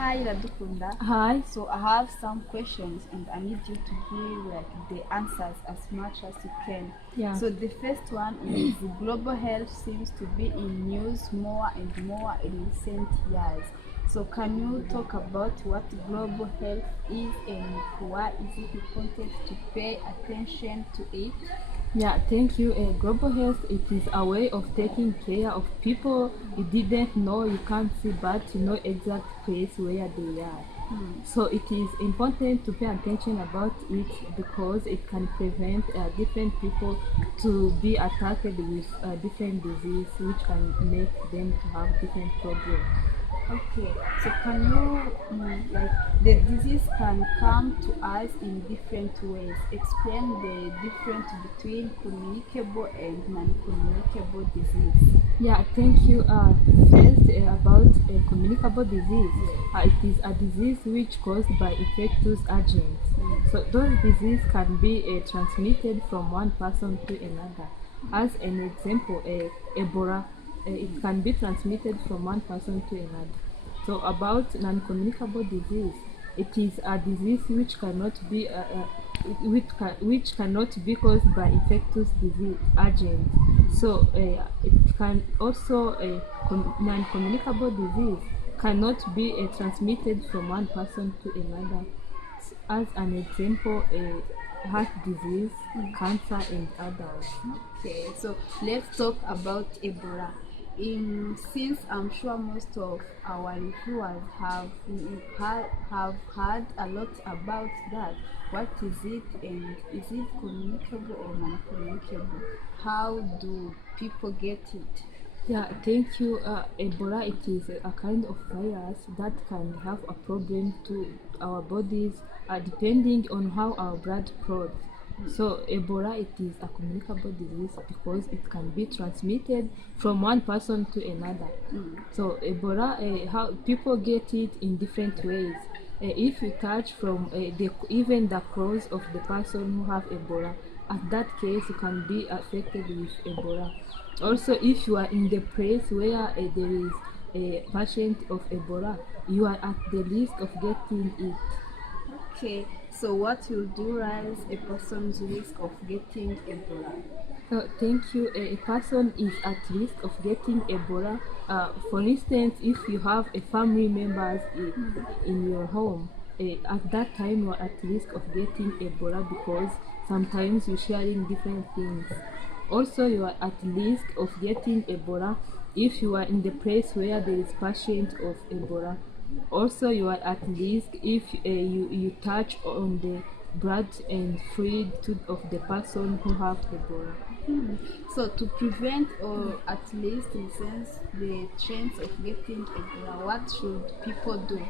Hi Iradukunda. Hi. So I have some questions and I need you to give the answers as much as you can. Yeah. So the first one is global health seems to be in news more and more in recent years. So can you talk about what global health is and why is it important to pay attention to it? Yeah, thank you. Global health, it is a way of taking care of people you didn't know you can't see, but you know exact place where they are. So it is important to pay attention about it because it can prevent different people to be attacked with different disease, which can make them to have different problems. Okay, so can you the disease can come to us in different ways. Explain the difference between communicable and non-communicable disease. Yeah, thank you. First, about communicable disease. It is a disease which caused by infectious agents. So those diseases can be transmitted from one person to another. As an example, Ebola, it can be transmitted from one person to another. So about non-communicable disease, it is a disease which cannot be which cannot be caused by infectious disease agent. So it can also non-communicable disease cannot be transmitted from one person to another. As an example, heart disease, cancer, and others. Okay, so let's talk about Ebola. Since I'm sure most of our viewers have heard a lot about that, what is it and is it communicable or non-communicable? How do people get it? Yeah, thank you. Ebola, it is a kind of virus that can have a problem to our bodies depending on how our blood flows. So Ebola, it is a communicable disease because it can be transmitted from one person to another. So Ebola, how people get it in different ways. If you touch from even the clothes of the person who have Ebola, at that case you can be affected with Ebola. Also, if you are in the place where there is a patient of Ebola, you are at the risk of getting it. Okay, so what will do rise a person's risk of getting Ebola? Thank you. A person is at risk of getting Ebola. For instance, if you have a family members in your home, at that time you are at risk of getting Ebola because sometimes you're sharing different things. Also, you are at risk of getting Ebola if you are in the place where there is patient of Ebola. Also, you are at risk if you touch on the blood and fluid of the person who have Ebola. So to prevent or at least reduce the chance of getting Ebola, what should people do?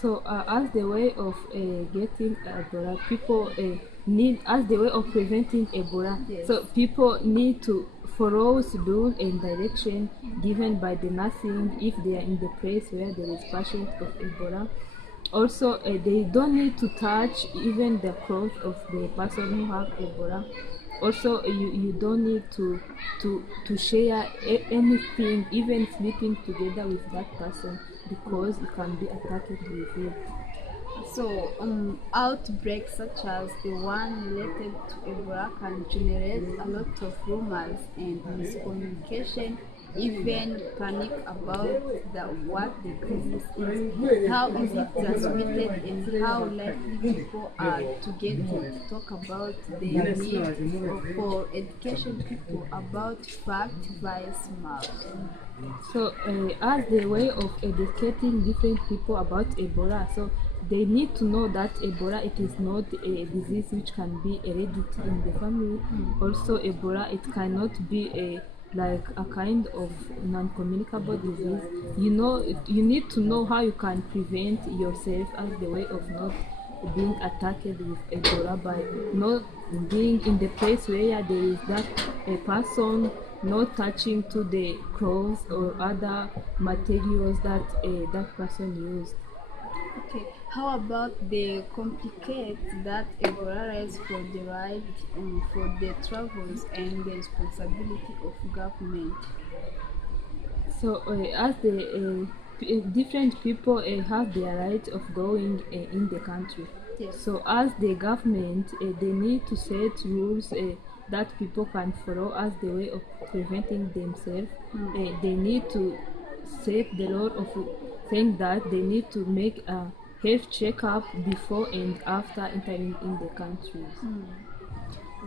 So, as the way of getting Ebola, people need, as the way of preventing Ebola, Yes. so people need to follow rules and direction given by the nursing if they are in the place where there is patient of Ebola. Also, they don't need to touch even the clothes of the person who have Ebola. Also, you don't need to share anything, even sleeping together with that person, because you can be attacked with it. So outbreaks such as the one related to Ebola can generate a lot of rumors and miscommunication, even panic about what the disease is. How is it transmitted and how likely people are to get it? Talk about the need for education people about fact versus mouth. So, as the way of educating different people about Ebola, so they need to know that Ebola, it is not a disease which can be hereditary in the family. Also, Ebola, it cannot be like a kind of non-communicable disease. You need to know how you can prevent yourself as the way of not being attacked with Ebola by not being in the place where there is that a person, not touching to the clothes or other materials that that person used. Okay, how about the complicates that arise for the right for the travels and the responsibility of government? So different people have their right of going in the country. Yes. So as the government, they need to set rules that people can follow as the way of preventing themselves. They need to set the law of saying that they need to make a health checkup before and after entering in the country.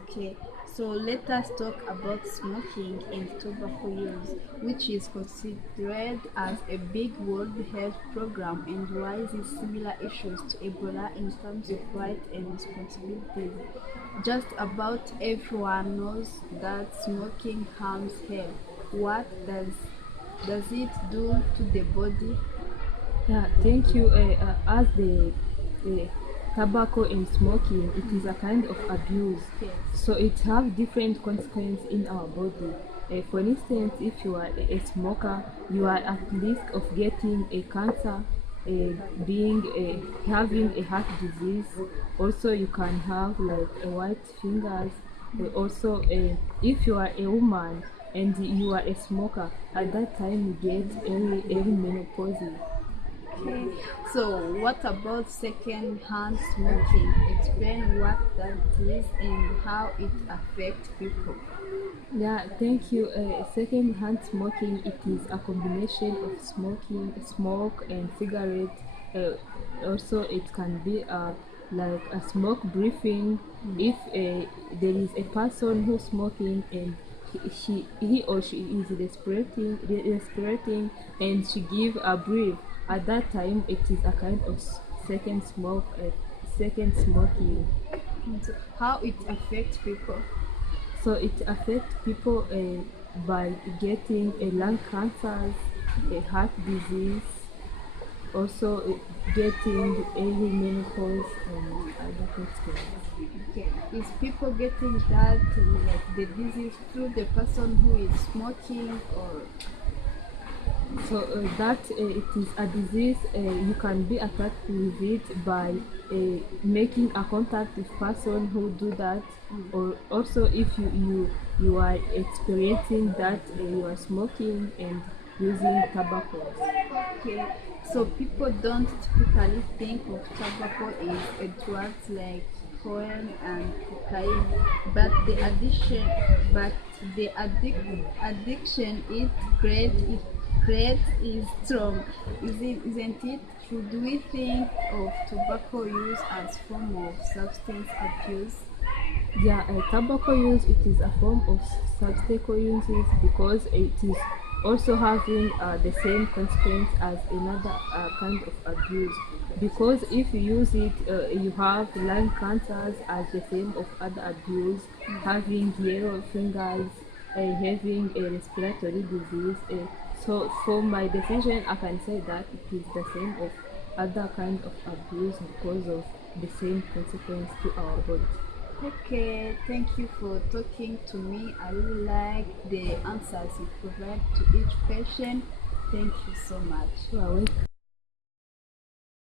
Okay, so let us talk about smoking and tobacco use, which is considered as a big World Health Program and raises similar issues to Ebola in terms of rights and responsibilities. Just about everyone knows that smoking harms health. What does it do to the body? Yeah, thank you. As the tobacco and smoking, it is a kind of abuse. Yes. So it have different consequences in our body. For instance, if you are a smoker, you are at risk of getting a cancer, being having a heart disease. Also, you can have like a white fingers. Also, if you are a woman and you are a smoker, at that time you get early menopause. Okay, so what about second-hand smoking? Explain what that is and how it affects people. Yeah, thank you. Second-hand smoking, it is a combination of smoke, and cigarette. Also, it can be like a smoke breathing. If there is a person who's smoking and he or she is respirating, and she give a breath, at that time it is a kind of second smoking. So how it affects people? So it affects people by getting a lung cancers, a heart disease, also getting early menopause and other consequences. Okay, is people getting that like the disease through the person who is smoking or? So that it is a disease you can be attacked with it by making a contact with person who do that, or also if you are experiencing that you are smoking and using tobacco. Okay, so people don't typically think of tobacco as a drugs like heroin and cocaine, but the addiction it creates is strong. Isn't it? Should we think of tobacco use as form of substance abuse? Yeah, tobacco use, it is a form of substance uses because it is also having the same consequence as another kind of abuse. Because if you use it, you have lung cancers as the same of other abuse, having yellow fingers, having a respiratory disease. So for my decision, I can say that it is the same of other kind of abuse because of the same consequence to our body. Okay, thank you for talking to me. I really like the answers you provide to each patient. Thank you so much. You are welcome.